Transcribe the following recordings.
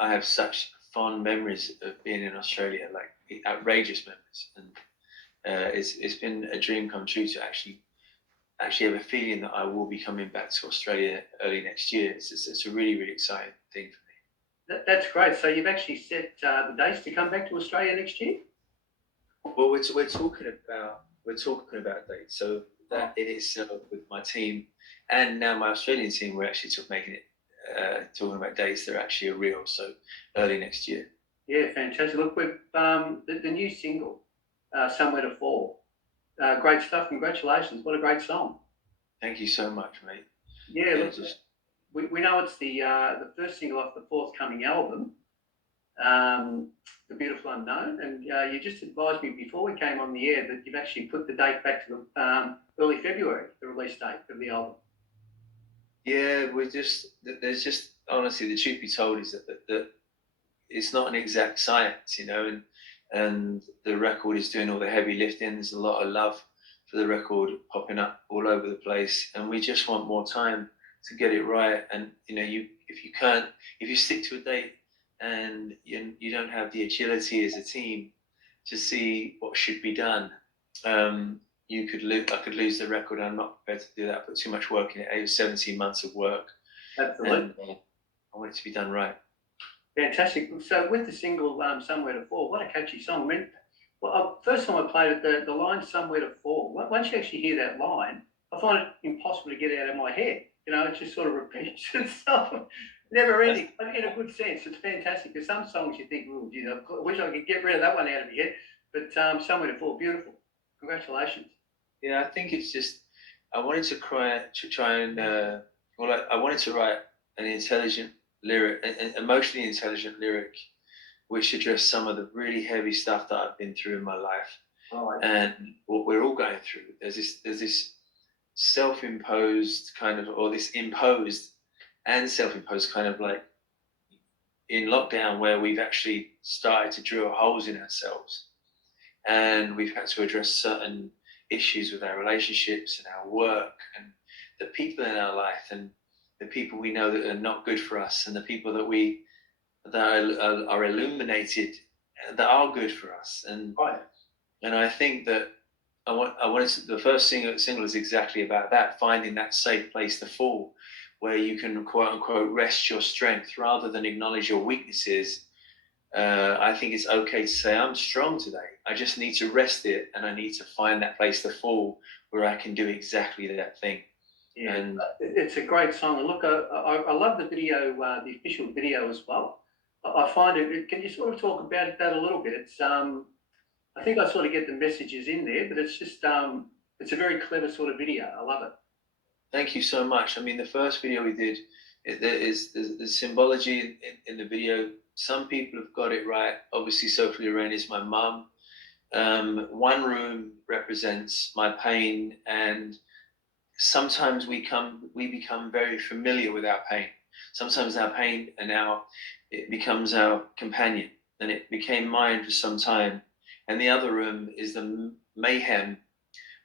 I have such fond memories of being in Australia, like outrageous memories, and it's been a dream come true to actually have a feeling that I will be coming back to Australia early next year. It's a really, really exciting thing for me. That's great. So you've actually set the dates to come back to Australia next year? Well, we're talking about dates. So that it is with my team and now my Australian team, we're actually making it talking about dates that are actually real. So early next year. Yeah, fantastic. Look, we've the new single, "Somewhere to Fall." Great stuff. Congratulations. What a great song. Thank you so much, mate. Yeah, look, we know it's the first single off the forthcoming album, The Beautiful Unknown, and you just advised me before we came on the air that you've actually put the date back to early February, the release date of the album. Yeah, there's just honestly, the truth be told is that it's not an exact science, and the record is doing all the heavy lifting. There's a lot of love for the record popping up all over the place, and we just want more time to get it right. And if you stick to a date and you don't have the agility as a team to see what should be done, I could lose the record. I'm not prepared to do that. I put too much work in it. It was 17 months of work. Absolutely. And, I want it to be done right. Fantastic. So with the single "Somewhere to Fall," what a catchy song. I mean, well, first time I played it, the line "Somewhere to Fall," once you actually hear that line, I find it impossible to get out of my head. It just sort of repeats itself. Never ending, in a good sense. It's fantastic. There's some songs you think, oh, geez, I wish I could get rid of that one out of my head. But "Somewhere to Fall," beautiful. Congratulations. Yeah, I think it's just, I wanted to try and, I wanted to write an intelligent lyric, an emotionally intelligent lyric, which addressed some of the really heavy stuff that I've been through in my life, and what we're all going through. There's this self-imposed kind of, or this imposed and self-imposed kind of, like, in lockdown, where we've actually started to drill holes in ourselves, and we've had to address certain issues with our relationships and our work and the people in our life and the people we know that are not good for us and the people that are illuminated, that are good for us. And I think that the first single is exactly about that, finding that safe place to fall, where you can quote unquote rest your strength rather than acknowledge your weaknesses. I think it's okay to say, I'm strong today. I just need to rest it, and I need to find that place to fall where I can do exactly that thing. Yeah, and it's a great song. And look, I love the video, the official video as well. I find it. Can you sort of talk about that a little bit? It's I think I sort of get the messages in there, but it's just it's a very clever sort of video. I love it. Thank you so much. I mean, the first video we did, the symbology in the video. Some people have got it right. Obviously, Sophie Lorraine is my mum. One room represents my pain, and sometimes we become very familiar with our pain. Sometimes our pain it becomes our companion, and it became mine for some time. And the other room is the mayhem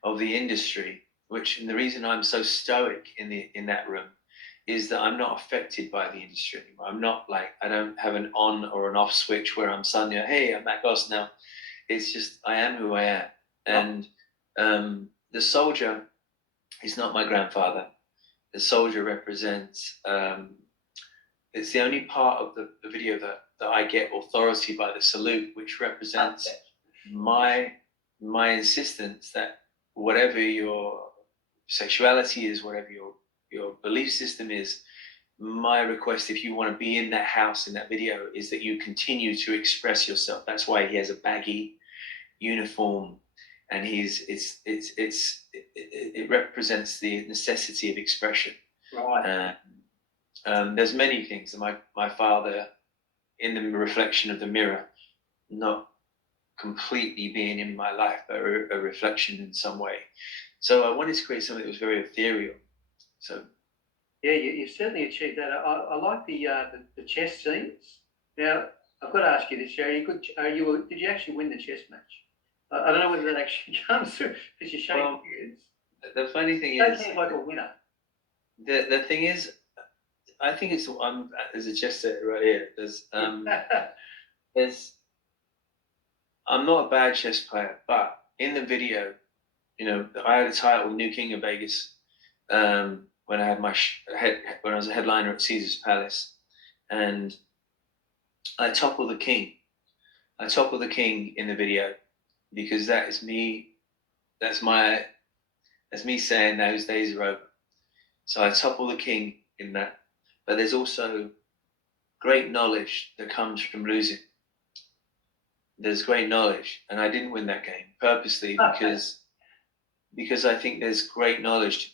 of the industry, and the reason I'm so stoic in that room is that I'm not affected by the industry anymore. I'm not like, I don't have an on or an off switch where I'm suddenly, hey, I'm Matt Goss now. It's just, I am who I am. And the soldier is not my grandfather. The soldier represents, it's the only part of the video that I get authority by the salute, which represents my insistence that whatever your sexuality is, whatever your belief system is, my request, if you want to be in that house in that video, is that you continue to express yourself. That's why he has a baggy uniform, and it represents the necessity of expression. Right. There's many things. My father, in the reflection of the mirror, not completely being in my life, but a reflection in some way. So I wanted to create something that was very ethereal. So yeah, you certainly achieved that. I like the chess scenes. Now I've got to ask you this, Sherry. Did you actually win the chess match? I don't know whether that actually comes through because you're shaking hands. The funny thing is, you don't seem like a winner. The thing is, I think it's there's a chest right here. There's I'm not a bad chess player, but in the video, I had a title New King of Vegas when I had when I was a headliner at Caesar's Palace, and I topple the king. I topple the king in the video because that is me. That's me saying those days are over. So I topple the king in that. But there's also great knowledge that comes from losing. There's great knowledge, and I didn't win that game purposely because I think there's great knowledge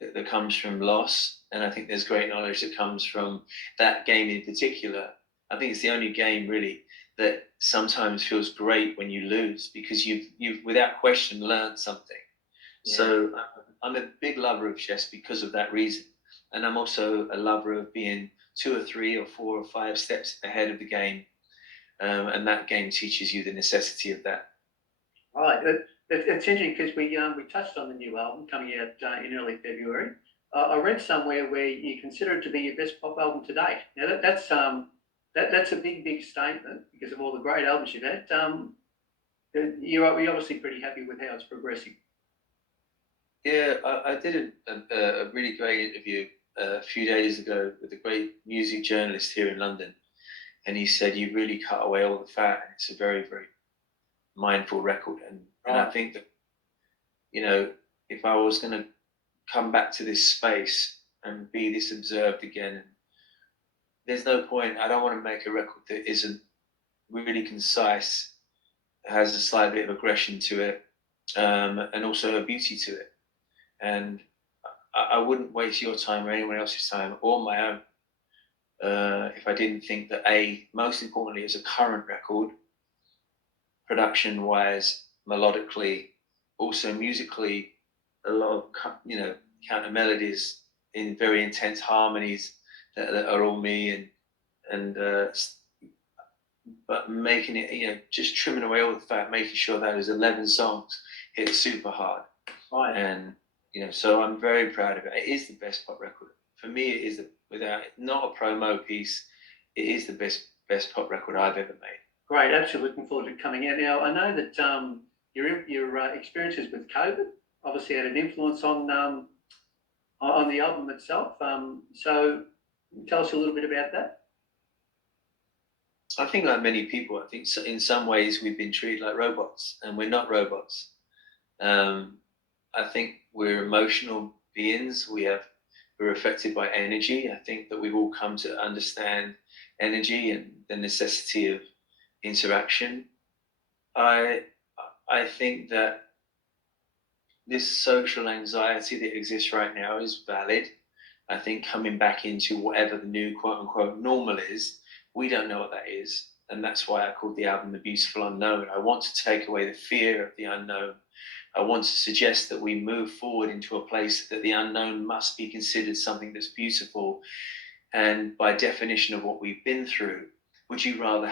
that comes from loss, and I think there's great knowledge that comes from that game in particular. I think it's the only game really that sometimes feels great when you lose because you've without question learned something. Yeah. So I'm a big lover of chess because of that reason, and I'm also a lover of being 2 or 3 or 4 or 5 steps ahead of the game. And that game teaches you the necessity of that. Right. It's interesting because we touched on the new album coming out in early February. I read somewhere where you consider it to be your best pop album to date. Now that's a big statement because of all the great albums you've had. You're obviously pretty happy with how it's progressing. Yeah, I did a really great interview a few days ago with a great music journalist here in London. And he said, you really cut away all the fat, and it's a very, very mindful record. And I think that, if I was going to come back to this space and be this observed again, there's no point. I don't want to make a record that isn't really concise, has a slight bit of aggression to it, and also a beauty to it. And I wouldn't waste your time or anyone else's time or my own if I didn't think that most importantly, as a current record, production-wise, melodically, also musically, a lot of counter melodies in very intense harmonies that are all me, but making it, just trimming away all the fat, making sure that those 11 songs hit super hard, right. And so I'm very proud of it. It is the best pop record for me. It is not a promo piece. It is the best pop record I've ever made. Great, absolutely looking forward to it coming out. Now I know that your experiences with COVID obviously had an influence on the album itself. So tell us a little bit about that. I think like many people, I think in some ways we've been treated like robots, and we're not robots. I think we're emotional beings. We're affected by energy. I think that we've all come to understand energy and the necessity of interaction. I think that this social anxiety that exists right now is valid. I think coming back into whatever the new quote unquote normal is, we don't know what that is. And that's why I called the album The Beautiful Unknown. I want to take away the fear of the unknown. I want to suggest that we move forward into a place that the unknown must be considered something that's beautiful. And by definition of what we've been through, would you rather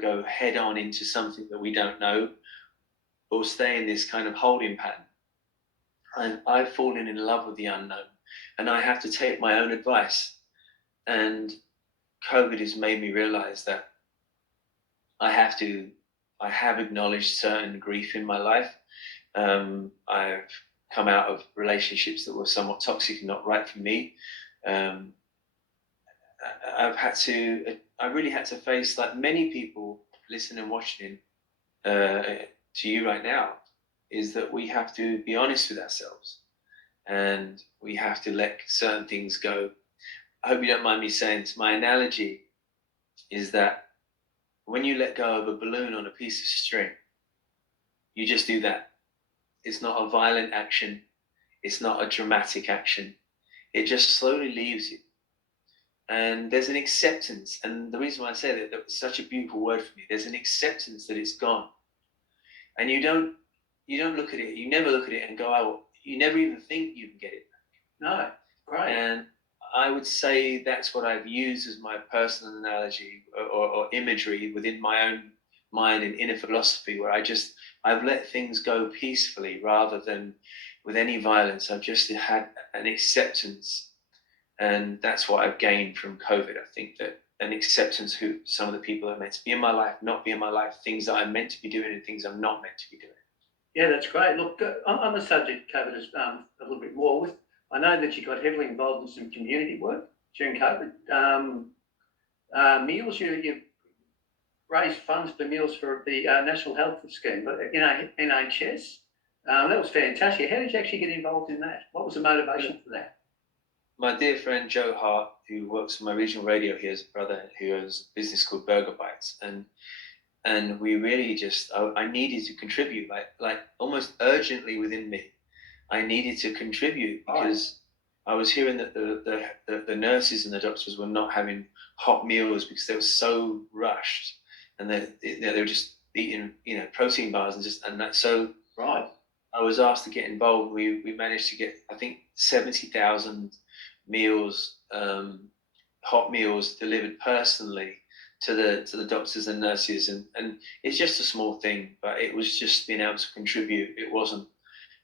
go head on into something that we don't know, or stay in this kind of holding pattern? And I've fallen in love with the unknown, and I have to take my own advice. And COVID has made me realize that I have acknowledged certain grief in my life. I've come out of relationships that were somewhat toxic and not right for me. I really had to face, like many people listening and watching to you right now, is that we have to be honest with ourselves, and we have to let certain things go. I hope you don't mind me saying this. My analogy is that when you let go of a balloon on a piece of string, you just do that. It's not a violent action. It's not a dramatic action. It just slowly leaves you. And there's an acceptance. And the reason why I say that's such a beautiful word for me. There's an acceptance that it's gone. And you don't look at it. You never look at it and go, oh, you never even think you can get it back. No, right. And I would say that's what I've used as my personal analogy or imagery within my own mind and inner philosophy, where I've let things go peacefully rather than with any violence. I've just had an acceptance And that's what I've gained from COVID. I think that an acceptance who some of the people that are meant to be in my life, not be in my life, things that I'm meant to be doing and things I'm not meant to be doing. Yeah, that's great. Look, on the subject, COVID, a little bit more. I know that you got heavily involved in some community work during COVID. Meals, you raised funds for meals for the National Health Scheme, NHS. That was fantastic. How did you actually get involved in that? What was the motivation for that? My dear friend Joe Hart, who works for my regional radio, he has a brother who owns a business called Burger Bites, and we really just I needed to contribute like almost urgently within me. I needed to contribute because I was hearing that the nurses and the doctors were not having hot meals because they were so rushed, and they were just eating protein bars and that. So right, I was asked to get involved. We managed to get, I think, 70,000 meals, hot meals delivered personally to the doctors and nurses, and it's just a small thing, but it was just being able to contribute. It wasn't,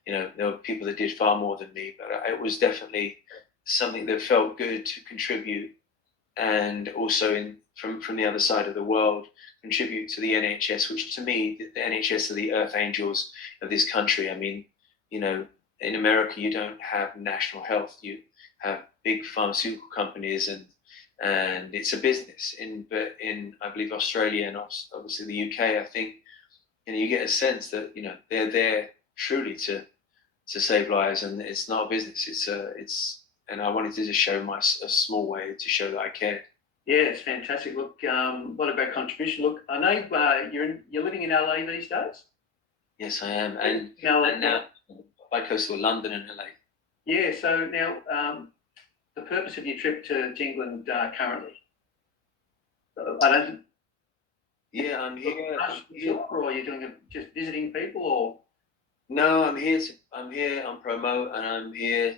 there were people that did far more than me, but it was definitely something that felt good to contribute, and also from the other side of the world, contribute to the NHS, which to me, the NHS are the earth angels of this country. I mean, in America, you don't have national health. You have big pharmaceutical companies, and it's a business. But in I believe Australia and obviously the UK, I think you get a sense that they're there truly to save lives, and it's not a business. And I wanted to just show a small way to show that I cared. Yeah, it's fantastic. Look, what about contribution? Look, I know you're living in LA these days. Yes, I am, and now by coastal London and LA. Yeah, so now the purpose of your trip to England currently, I don't. Yeah, I'm here. Or are you doing just visiting people, or? No, I'm here on promo, and I'm here.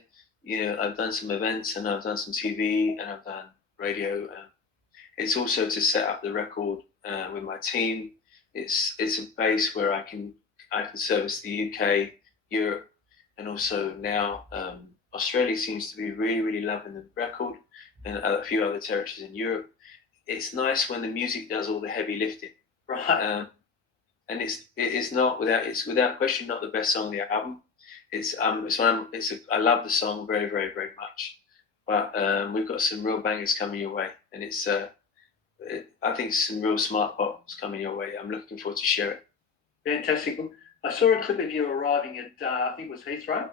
I've done some events, and I've done some TV, and I've done radio. It's also to set up the record with my team. It's a base where I can service the UK, Europe, and also now Australia seems to be really, really loving the record, and a few other territories in Europe. It's nice when the music does all the heavy lifting, right? And it's without question not the best song on the album. I love the song very, very, very much, but we've got some real bangers coming your way, and I think some real smart pops coming your way. I'm looking forward to share it. Fantastic. I saw a clip of you arriving at I think it was Heathrow.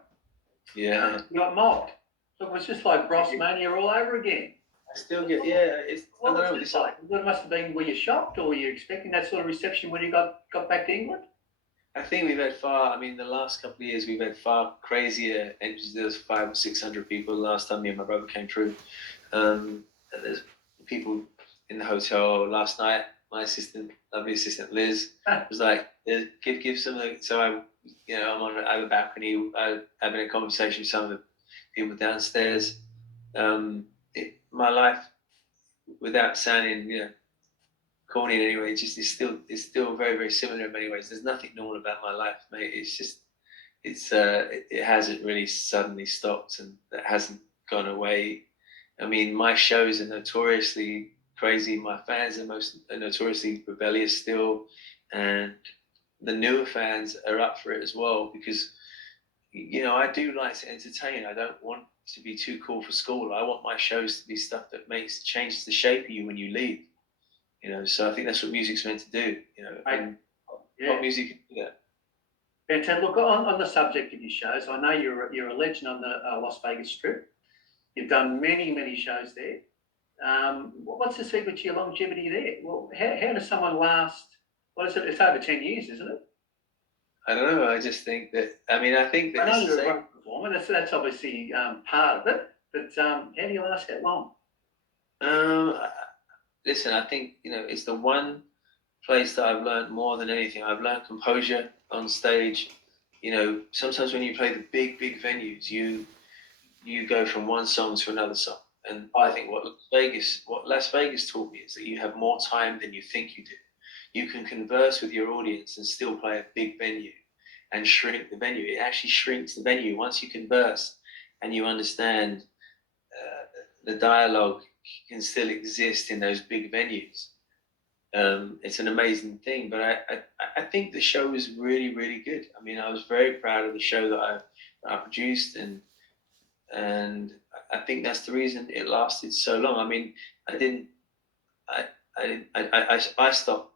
Yeah. You got mobbed. Look, it was just like Bros Mania all over again. I still get, yeah. What was it like? It must have been, were you shocked, or were you expecting that sort of reception when you got back to England? I think we've had the last couple of years, we've had far crazier entries. There was 500 or 600 people last time me and my brother came through. There's people in the hotel last night. My lovely assistant Liz, was like, give some of the, so I'm on the balcony, having a conversation with some of the people downstairs. My life, without sounding corny in any way, it's still very, very similar in many ways. There's nothing normal about my life, mate. It's just it hasn't really suddenly stopped, and that hasn't gone away. I mean, my shows are notoriously crazy. My fans are notoriously rebellious still, and the newer fans are up for it as well, because I do like to entertain. I don't want to be too cool for school. I want my shows to be stuff that changes the shape of you when you leave. So I think that's what music's meant to do. And pop music can do that. Fantastic. Look, on the subject of your shows, I know you're a legend on the Las Vegas Strip. You've done many, many shows there. What's the secret to your longevity there? Well, how does someone last? What is it? It's over 10 years, isn't it? I don't know. I just think that. I know you're a great performer. That's obviously part of it. But how do you last that long? Listen, I think it's the one place that I've learned more than anything. I've learned composure on stage. Sometimes when you play the big venues, you go from one song to another song. And I think what Las Vegas taught me is that you have more time than you think you do. You can converse with your audience and still play a big venue and shrink the venue. It actually shrinks the venue once you converse and you understand the dialogue can still exist in those big venues. It's an amazing thing. But I think the show was really, really good. I mean, I was very proud of the show that I produced, and I think that's the reason it lasted so long. I mean, I didn't, I stopped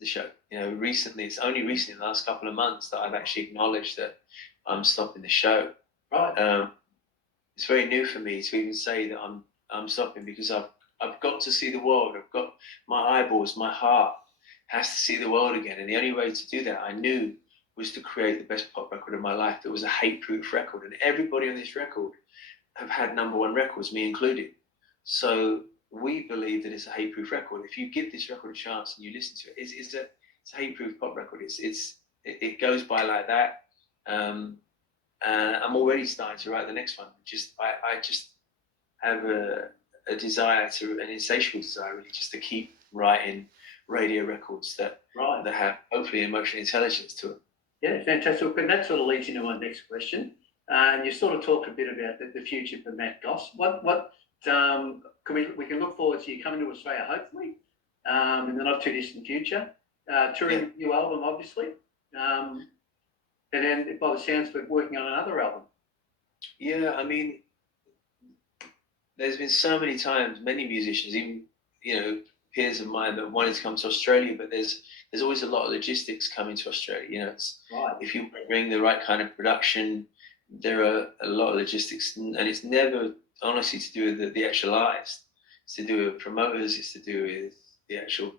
the show. You know, recently, it's only recently, in the last couple of months, that I've actually acknowledged that I'm stopping the show. Right. It's very new for me to even say that I'm stopping, because I've got to see the world. I've got my eyeballs, my heart has to see the world again. And the only way to do that, I knew, was to create the best pop record of my life. That was a hate-proof record. And everybody on this record have had #1 records, me included. So we believe that it's a hate-proof record. If you give this record a chance and you listen to it, it's a hate-proof pop record. It goes by like that. And I'm already starting to write the next one. I just have a desire an insatiable desire, really, just to keep writing radio records that have hopefully emotional intelligence to them. Yeah, fantastic. And that sort of leads into my next question. And you sort of talked a bit about the future for Matt Goss. What can we can look forward to you coming to Australia, hopefully, in the not too distant future, touring a new album, obviously, and then by the sounds of it, working on another album. Yeah, I mean, there's been so many times, many musicians, even peers of mine, that wanted to come to Australia, but there's always a lot of logistics coming to Australia. You know, it's if you bring the right kind of production, there are a lot of logistics, and it's never honestly to do with the actual artist. It's to do with promoters. It's to do with the actual,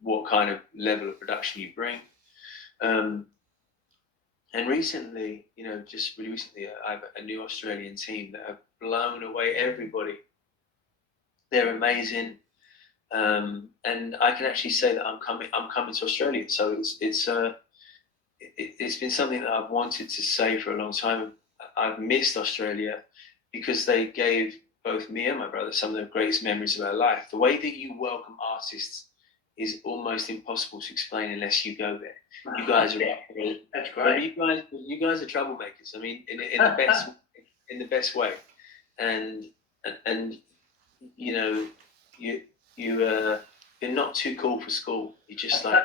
what kind of level of production you bring. And recently, just really recently, I have a new Australian team that have blown away everybody. They're amazing. And I can actually say that I'm coming to Australia. So it's been something that I've wanted to say for a long time. I've missed Australia because they gave both me and my brother some of the greatest memories of our life. The way that you welcome artists is almost impossible to explain unless you go there. You guys are that's great. You guys are troublemakers. I mean, in the best way, and you're not too cool for school. You just like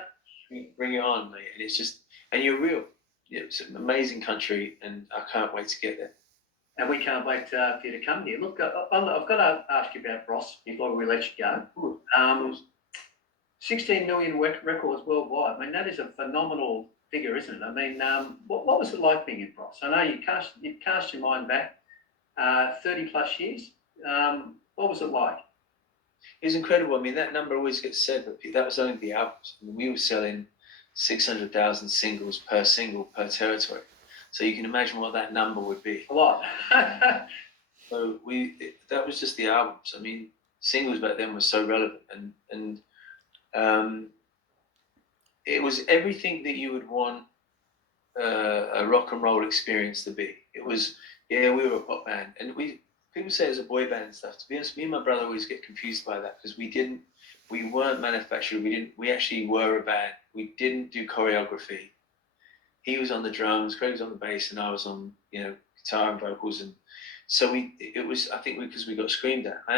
bring it on, mate. And it's just, and you're real. It's an amazing country, and I can't wait to get there. And we can't wait for you to come here. Look, I've got to ask you about Ross before we let you go. 16 million records worldwide. I mean, that is a phenomenal figure, isn't it? I mean, what was it like being in Ross? I know you cast your mind back 30 plus years. What was it like? It was incredible. I mean, that number always gets said, but that was only the albums. I mean, we were selling 600,000 singles per territory. So you can imagine what that number would be. A lot. So that was just the albums. I mean, singles back then were so relevant, and it was everything that you would want a rock and roll experience to be. It was, we were a pop band, and people say it was a boy band and stuff. To be honest, me and my brother always get confused by that, because we weren't manufactured. We actually were a band. We didn't do choreography. He was on the drums, Craig was on the bass, and I was on, guitar and vocals. And so I think because we got screamed at. We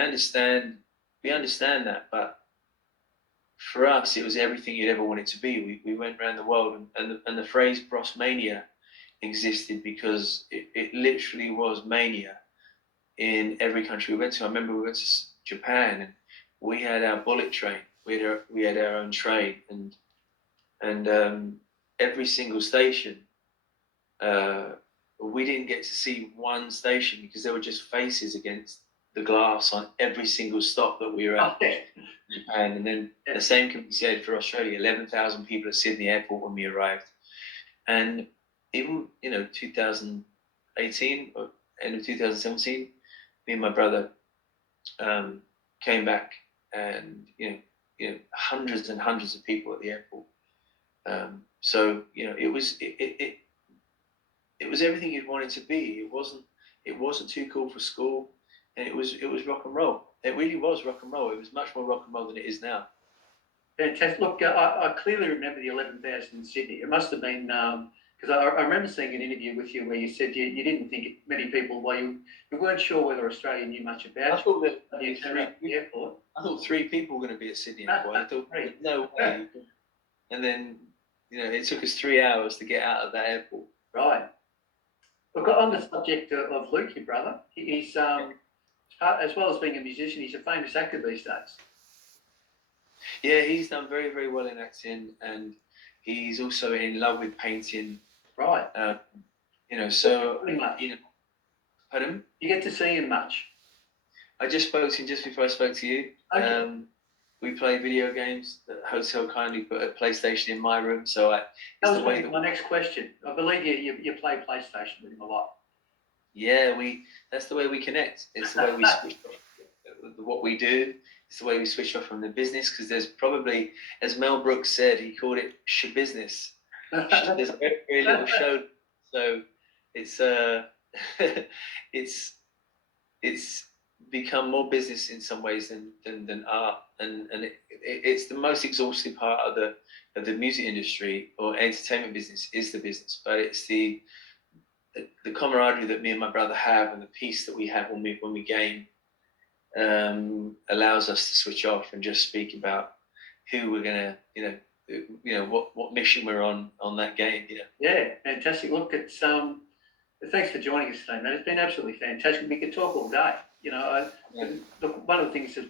understand that, but for us, it was everything you'd ever want it to be. We went around the world, and the phrase Brossmania existed because it literally was mania in every country we went to. I remember we went to Japan, and we had our bullet train. We had our own train, and every single station, we didn't get to see one station because there were just faces against the glass on every single stop that we were at in Japan. And then the same can be said for Australia. 11,000 people at Sydney Airport when we arrived. And even 2018 or end of 2017, me and my brother came back, and hundreds and hundreds of people at the airport. So it was everything you'd want it to be. It wasn't too cool for school, and it was rock and roll. It really was rock and roll. It was much more rock and roll than it is now. Fantastic. Look, I clearly remember the 11,000 in Sydney. It must have been Because I remember seeing an interview with you where you said you didn't think many people, well, you weren't sure whether Australia knew much about I thought that the airport. I thought 3 people were going to be at Sydney Airport. I thought, no way. And then, it took us 3 hours to get out of that airport. Right. We've got on the subject of Luke, your brother. He's as well as being a musician, he's a famous actor these days. Yeah, he's done very, very well in acting, and he's also in love with painting. Right. So pretty much. Pardon? You get to see him much. I just spoke to him just before I spoke to you. Okay. We play video games. The hotel kindly put a PlayStation in my room, so that was my next question. I believe you play PlayStation with him a lot. Yeah, that's the way we connect. It's the way we switch off what we do. It's the way we switch off from the business, because there's probably, as Mel Brooks said, he called it business. There's very, very little show, so it's it's become more business in some ways than art, and it's the most exhaustive part of the music industry or entertainment business is the business, but it's the camaraderie that me and my brother have, and the peace that we have when we game, allows us to switch off and just speak about who we're gonna, what mission we're on that game. Yeah, fantastic. Look, it's thanks for joining us today, man. It's been absolutely fantastic. We could talk all day. Look, one of the things that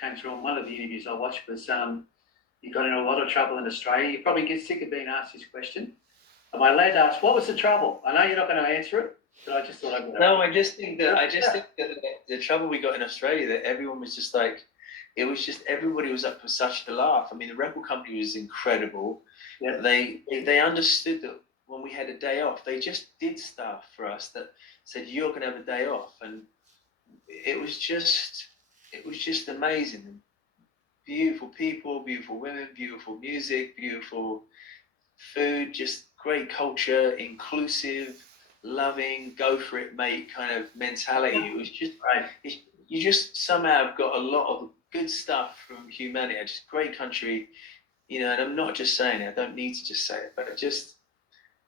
came through on one of the interviews I watched was you got in a lot of trouble in Australia. You probably get sick of being asked this question. And my lad asked, "What was the trouble?" I know you're not going to answer it, but I just thought I would. No, I just think that the trouble we got in Australia, that everyone was just like, it was just everybody was up for such a laugh. I mean, the record company was incredible. Yeah. They understood that when we had a day off, they just did stuff for us that said, "You're going to have a day off," and it was just amazing. Beautiful people, beautiful women, beautiful music, beautiful food, just great culture, inclusive, loving, go for it, mate kind of mentality. It was just right. You just somehow got a lot of good stuff from humanity. Just great country, and I'm not just saying it. I don't need to just say it, but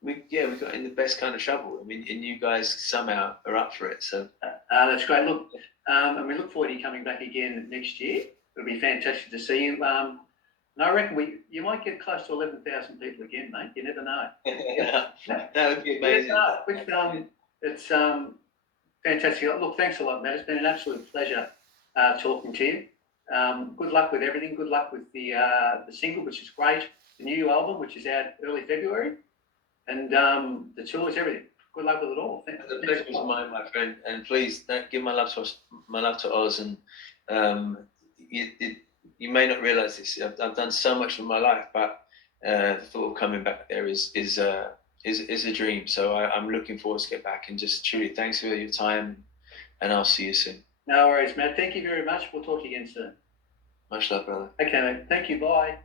we got in the best kind of trouble. I mean, and you guys somehow are up for it. So that's great. Look, and we look forward to you coming back again next year. It'll be fantastic to see you. And I reckon you might get close to 11,000 people again, mate. You never know. That would be amazing. It's fantastic. Look, thanks a lot, Matt. It's been an absolute pleasure talking to you. Good luck with everything. Good luck with the single, which is great. The new album, which is out early February, and the tours, everything. Good luck with it all. The pleasure was mine, my friend. And please don't give my love to Oz. And you may not realise this. I've done so much with my life, but the thought of coming back there is a dream. So I'm looking forward to get back, and just truly thanks for your time, and I'll see you soon. No worries, Matt. Thank you very much. We'll talk again soon. Much love, brother. Okay, mate. Thank you. Bye.